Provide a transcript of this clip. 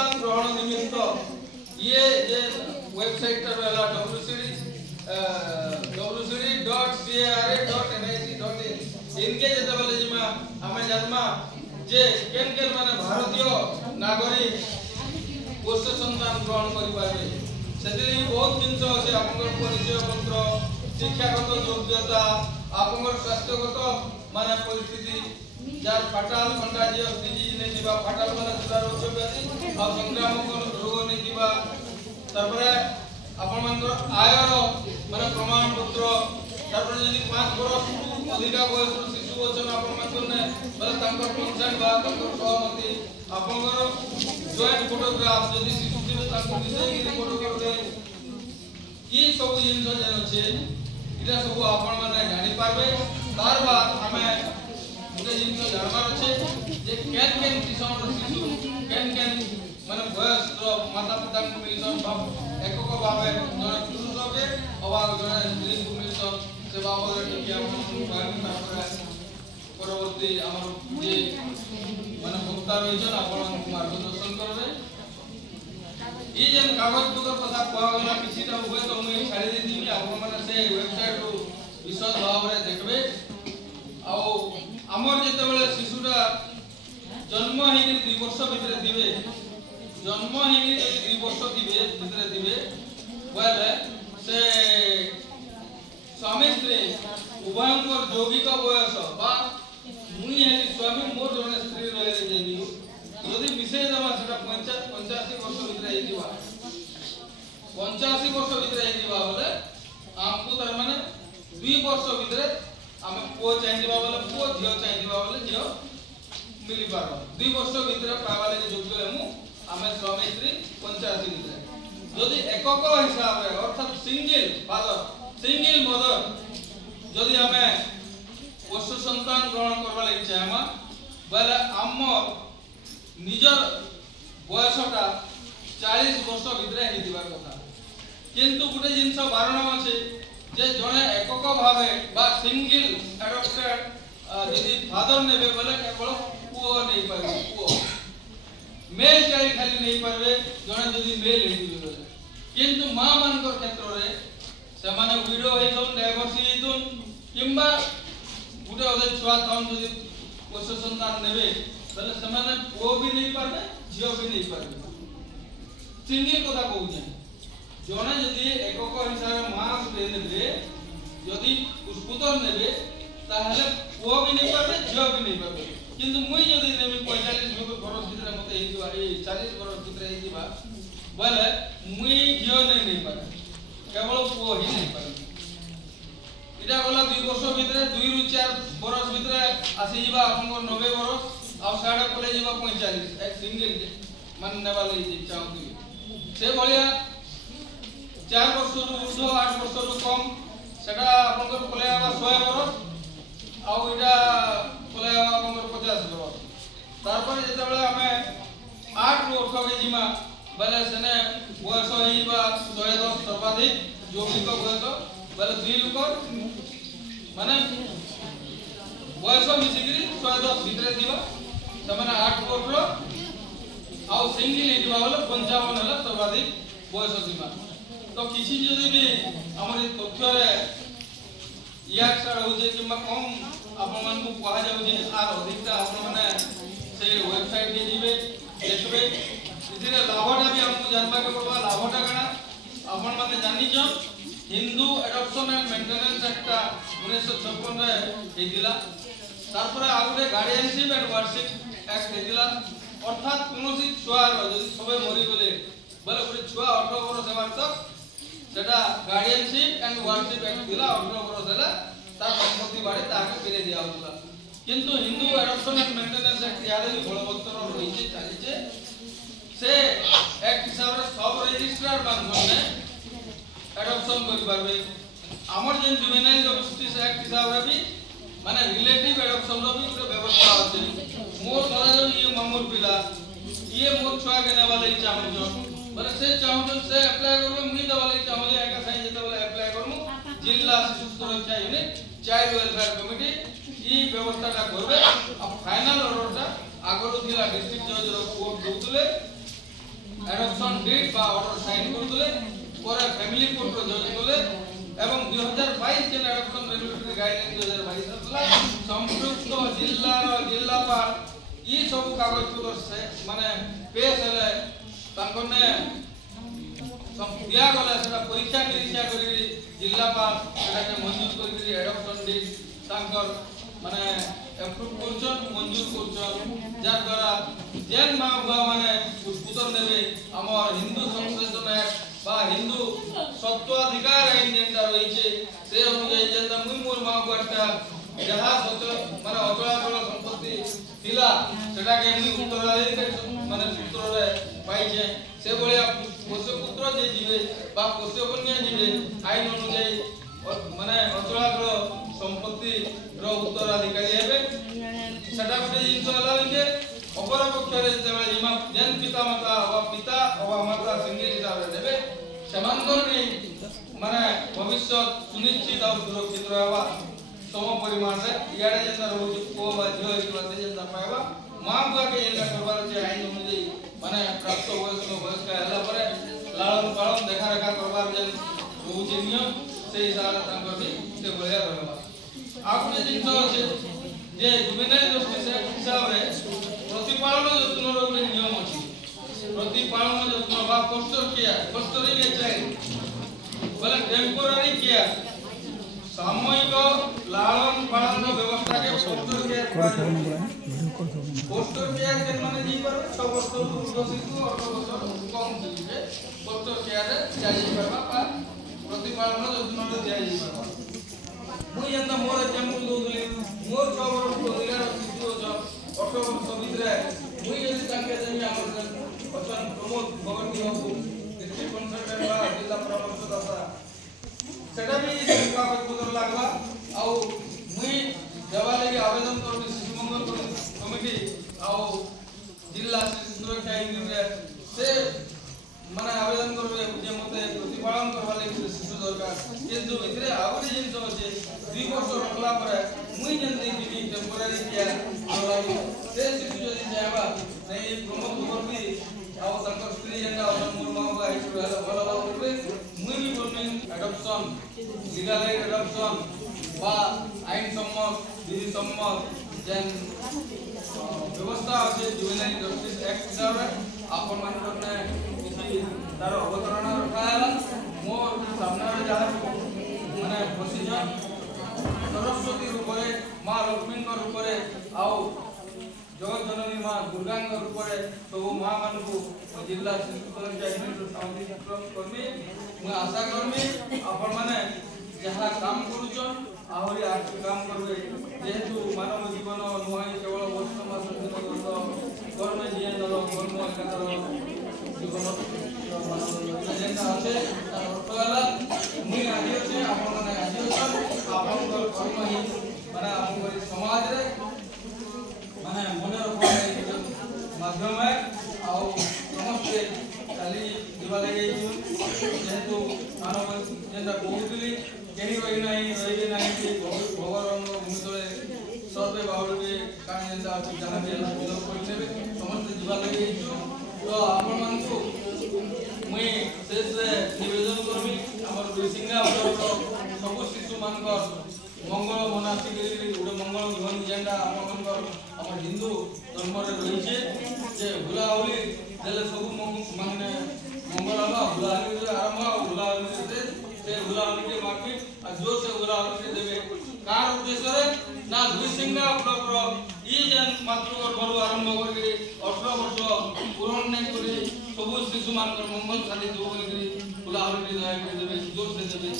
संतान ग्रहण निमित्त ये जे वेबसाइट टा रहला wcd.cara.nic.in इनके जते बोले जिमा हमें जन्मा जे केन केन माने भारतीय नागरिक पोष संतान ग्रहण करि पाबे सेति बहुत जिंस আছে आपन परिचय पत्र शिक्षागत योग्यता आपन स्वास्थ्यगत माने परिस्थिति जार फाटाल फंडा जे डिजीज ने दिबा फाटाल माने सुधार रोग व्याधि आ संक्रामक रोग ने दिबा तारपरे आपन मानकर आयर माने प्रमाण पत्र तारपरे यदि 5 वर्ष अधिका बयस शिशु अछन आपन मानकर ने बले तांकर कंसेंट बा तांकर सहमति आपनकर जॉइंट फोटोग्राफ यदि शिशु दिबे तांकर विषय के फोटोग्राफ दे ई सब जिंस जे अछि इला सब आपन माने जानि पाबे तार बाद हमें मुझे जिनको जानवर अच्छे जे कैन कैन किसान शिशु कैन कैन माने बयस माता पिता को मिलसन एको को भावे जने पुरुष के अभाव जने स्त्री को मिलसन से बाबा टिकिया परवर्ती हमर जे माने भक्ता होइछन आपन मार्गदर्शन करबे ई जन कागज पत्र कथा कहला किछिटा हुए तो मुई छाड़ी देतिबी आपन माने से वेबसाइट रो विशद भाव रे देखबे आ आमर जते बेले शिशुटा जन्म हेके 2 वर्ष भितरे दिबे जन्म हेके 2 वर्ष दिबे भितरे दिबे बोले से स्वामी स्त्री उभयंकर यौगिक बयस बा मुई हेली स्वामी मोर जने स्त्री रहे जेबी यदि विषय दमा सेटा 85 वर्ष भितरे हे दिबा 85 वर्ष भितरे हे दिबा बोले आपको तार माने 2 वर्ष भितरे आमे पुओ चाहिबा बोले पुओ झियो चाहिबा बोले झियो मिली पारो 2 वर्ष भितरे पावाले योग्य हेमु आमे स्वामी स्त्री 85 भितरे जदि एकक हिसाब रे अर्थात सिंगल फादर सिंगल मदर जदि आमे पोष संतान ग्रहण करबा लागि चाहमा बोले हम निजर बयसटा 40 वर्ष भितरे हे दिबार कथा किंतु गुटे जिंस बारण अछि जे जने एकक भावे बा सिंगल एडॉप्टेड यदि फादर नेबे बोले केवल पुओ नहीं पाबे पुओ मेल चाइल्ड खाली नहीं पाबे जने यदि मेल हेतिबे बोले किंतु मां मानकर क्षेत्र रे से माने विडो हेतुन डाइवोर्स हेतुन किंबा गुटे अदे छुआ थाउन यदि पोष संतान नेबे बोले से माने पुओ भी नहीं पाबे झियो भी नहीं पाबे सिंगल कथा कहू जे जने यदि एकक हिसाब मां गुटे नेबे यदि पुष्पुतर नेबे ताहले पुओ भी नहीं पाबे झियो भी नहीं पाबे किंतु मुई यदि नेबे 45 वर्ष भितरे मते हे दिबा ए 40 वर्ष भितरे हे दिबा बोले मुई झियो नहीं पाबे केवल पुओ ही नहीं पाबे इटा गला 2 वर्ष भितरे 2 रु 4 वर्ष भितरे आसी जिबा आपन 90 वर्ष आ साडे पले जिबा 45 एक सिंगल मान नेबाले चाहती से भलिया 4 वर्ष रु ऊर्ध्व 8 वर्ष रु कम सेटा आपनकर पलेवा 100 वर्ष आ इटा पलेवा आपनकर 50 वर्ष तार पर जेते बेले हमें 8 वर्ष के जिमा बेले सेने बयस हेइबा 110 सर्वाधिक यौगिक बयस बेले 2 लोकर माने बयस मिसिकरी 110 भितरे दिबा तमाने 8 वर्ष आ सिंगल हेइबा बोले 55 हला सर्वाधिक बयस सीमा तो किसी जदि भी हमर तथ्य रे या सर हो जे कि कम आपन मन को कहा जाउ जे आर अधिकता आपन माने से वेबसाइट के दिबे देखबे इथिरे लाभटा भी हमको जानबा के पड़बा लाभटा कना आपन माने जानि छ Hindu adoption and maintenance act 1956 रे हेदिला तार पर आगुरे गार्डियनशिप एंड वारशिप एक्ट हेदिला अर्थात कोनोसी छुआर जदि सबे मरि गले बोले गोटे छुआ 18 वर्ष हेबार तक सेटा गार्डियनशिप एंड वारशिप एक्ट दिला 18 वर्ष हैला तार संपत्ति बारे ताके फिरे दिया होतला किंतु Hindu adoption and maintenance act याद है बलवत्तर रहिছে चालिছে से एक्ट हिसाब रे सब रजिस्ट्रार बांधने एडॉप्शन करि पारबे हमर जे जुवेनाइल जस्टिस एक्ट हिसाब रे भी माने रिलेटिव एडॉप्शन रो भी ଗୋଟେ व्यवस्था अछि मोर धरा जो ये मामूर पिला ये मोर छुआ के नेवा लई चाहू जो बोले से चाहू से अप्लाई करबे मुई दवा लई चाहू एका साइ जेते बोले अप्लाई करमु जिला शिशु सुरक्षा यूनिट चाइल्ड वेलफेयर कमिटी ई व्यवस्थाटा करबे अब फाइनल ऑर्डरटा आगरो थिला डिस्ट्रिक्ट जज रो कोर्ट दोतले एडप्शन डीड बा ऑर्डर साइन करदले परे फैमिली कोर्ट रो जज कले एवं 2022 के एडप्शन रेगुलेटरी गाइडलाइन 2022 असला संपुक्त जिल्लापाल ई सब कागज पत्र से माने पेश हेले तांकोने दिया गला सेटा परीक्षा निरीक्षा करी जिल्लापाल सेटा के मंजूर करी एडप्शन डीड तांकर माने अप्रूव करछन मंजूर करछन जार द्वारा जेन मां बुआ माने पुत्र देबे हमर हिंदू संशोधन एक्ट बा हिंदू सत्वाधिकार आईन जेंटा रहिছে से अनुसार जेंटा मुई मोर मां बुआटा जहा माने अचलाचल संपत्ति थिला सेटा के मुई उत्तराधिकारी माने सूत्र रे पाइछे से बलिया पोष्य पुत्र जे जीवे बा पोष्य कन्या जीवे आईन अनुसार माने अचलाचल संपत्ति रो उत्तराधिकारी हेबे सेटा गोटे जिंस हला जे अपर पक्ष रे जेबे जिमा जेन पिता माता वा माता सिंगल हिसाब रे देबे समांतर नि माने भविष्य सुनिश्चित और सुरक्षित रहबा सम परिमाण रे याडे जेता रहउछ को बा झियो कि बाते जेता पाएबा मां बुआ के जेता करबार जे आईन अनुसार माने प्राप्त वयस्क हला परे लालन पालन देखा रेखा करबार जे रहउछ नियम से हिसाब रे तांकर भी से बलिया रहबा आपने जिंस আছে যে জুভেনাইল জস্টিস एक्ट हिसाब रे प्रतिपालन যত্ন रो ଗୋଟେ नियम ଅଛି प्रतिपालन যত্न বা फोस्टर केयर फोस्टरिंग एजेंट बोले टेम्पोरारी केयर सामयिक लालन पालन व्यवस्था के फोस्टर केयर फोस्टर केयर के माने जी पर 6 वर्ष ऊर्ध्व शिशु 18 वर्ष कम शिशु फोस्टर केयर रे जाई परबा पा प्रतिपालन যত্न रे जाई परबा मुई एंदा मोर एग्जांपल दोली मोर 6 वर्ष दोलिया शिशु 18 वर्ष भितरे मुई यदि ताके देमी हमर असन प्रमोद भगवती बाबू डिस्ट्रिक्ट कंसल्टेंट बा जिला परामर्शदाता सेटा भी कागज पत्र लागबा आ मुई देवा लागि आवेदन करबी शिशु मंगल कमिटी आ जिला शिशु सुरक्षा यूनिट रे से माने आवेदन करबे जे मते प्रतिपालन करबा लागि शिशु दरकार किंतु इतरे आउरी जिंस होचे 2 वर्ष रखला परे मुई जन देबी टेम्पोरारी केयर लागो से शिशु जदी जाबा नै प्रमोद भगवती आ तंकर स्त्री जेंडा अपन मुरमा बा इछु हला भला करबे मुई भी बोलबे एडॉप्शन लीगल एडॉप्शन बा आईन सम्मत विधि सम्मत जेन व्यवस्था আছে জুভেনাইল জস্টিস एक्ट हिसाब रे आपन मानकर ने किसी तार अवतरण रखाला मोर सामने रे जा माने पोजिशन सरस्वती रूप रे मां लक्ष्मी रूप रे आउ जगत जननी मां दुर्गा रूप रे सब मां मानकु जिला शिशु सुरक्षा यूनिट सामने कर्मी मैं आशा कर्मी आपन माने जहा काम करूछन आहुरी आठ काम करबे जेहेतु मानव जीवन नुहाई केवल वर्ष मास दिन कर्म जीवन दल कर्म एकादर जीवन मानव जेंटा আছে তার অর্থ হলা মুই আজি আছে আপন মানে আজি আছেন আপন কর্ম হি মানে আমগরি সমাজ রে মানে মনের উপর মাধ্যমে আও সমস্ত কালি দিবা লাগি যেহেতু মানব যেটা বহুতলি केही रही नहीं कि भगवान भूमितले सर्वे बाहुले कान जेंता अछि जहां जे विरोध करछे समस्त जीवा लगे तो आपण मानकु मुई शेष निवेदन करबी हमर सिंगा सब शिशु मानकर मंगल मनासी गोटे मंगल जीवन जेंटा हमर हिंदू धर्म रे रहिছে जे हुलाहुली देले सब माने मंगल हवा हुलाहुली आरंभ हुलाहुली से हुलाहुली के माफी जो से हुलाहुली के देबे कार उद्देश्य रे ना दुई सिंगा ब्लॉक रो ई जन मातृघर घर आरंभ करके 18 वर्ष पूर्ण नहीं करी सब शिशु मानकर मंगल शादी जो बोली हुलाहुली दया के देबे जोर से देबे।